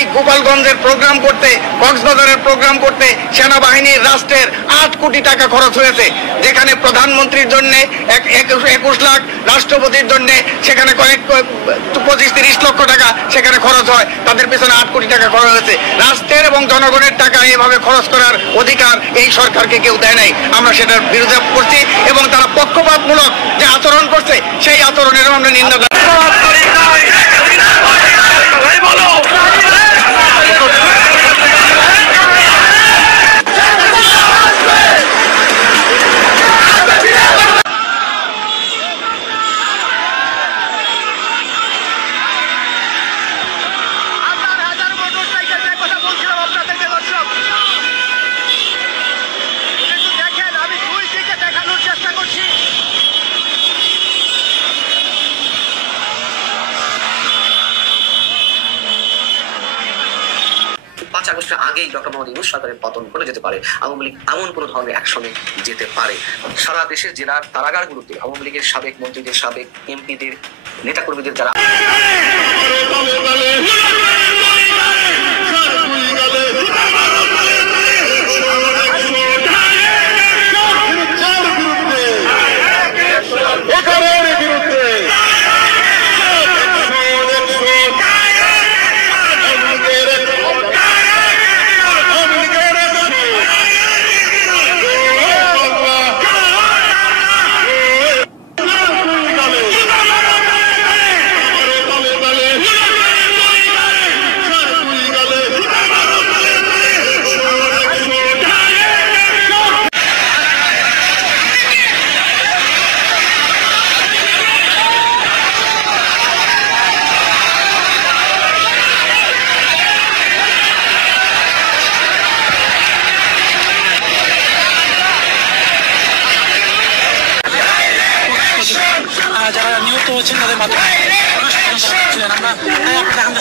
এই গোপালগঞ্জের প্রোগ্রাম করতে, কক্সবাজারের প্রোগ্রাম করতে সেনাবাহিনীর রাষ্ট্রের 8 কোটি টাকা খরচ হয়েছে, যেখানে প্রধানমন্ত্রীর জন্য 21 লাখ, রাষ্ট্রপতির জন্য সেখানে 25-30 লক্ষ টাকা সেখানে খরচ হয়, তাদের পেছনে 8 কোটি টাকা খরচ হয়েছে। রাষ্ট্রের এবং জনগণের টাকা এভাবে খরচ করার অধিকার এই সরকারকে কেউ দেয় নাই। আমরা সেটার বিরোধিতা করছি এবং তারা পক্ষপাতমূলক যে আচরণ করছে সেই আচরণেরও আমরা নিন্দা করি। আগস্টের আগেই ডক্টর মোহাম্মদ ইউনূস সরকারের পতন ঘটে যেতে পারে, আওয়ামী লীগ এমন কোন ধরনের অ্যাকশনে যেতে পারে। সারা দেশের জেলার কারাগারগুলোতে আওয়ামী লীগের সাবেক মন্ত্রীদের, সাবেক এমপিদের, নেতাকর্মীদের যারা যারা নিহত হয়েছেন তাদের মাধ্যমে আমরা